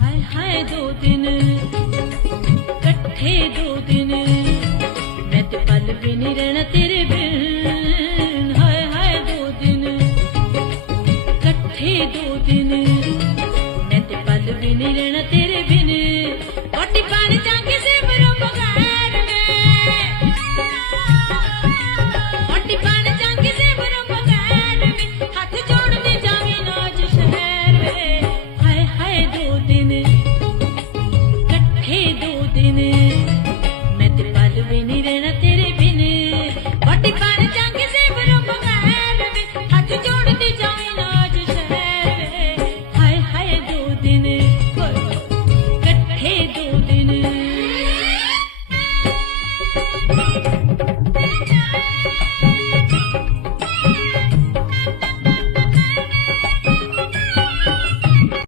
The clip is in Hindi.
हाय हाय 2 दिन कट्ठे 2 दिन मैं ते पल भी नहीं रहना तेरे बिन। हाय हाय 2 दिन कट्ठे 2 दिन मैं ते पल भी नहीं रहना तेरे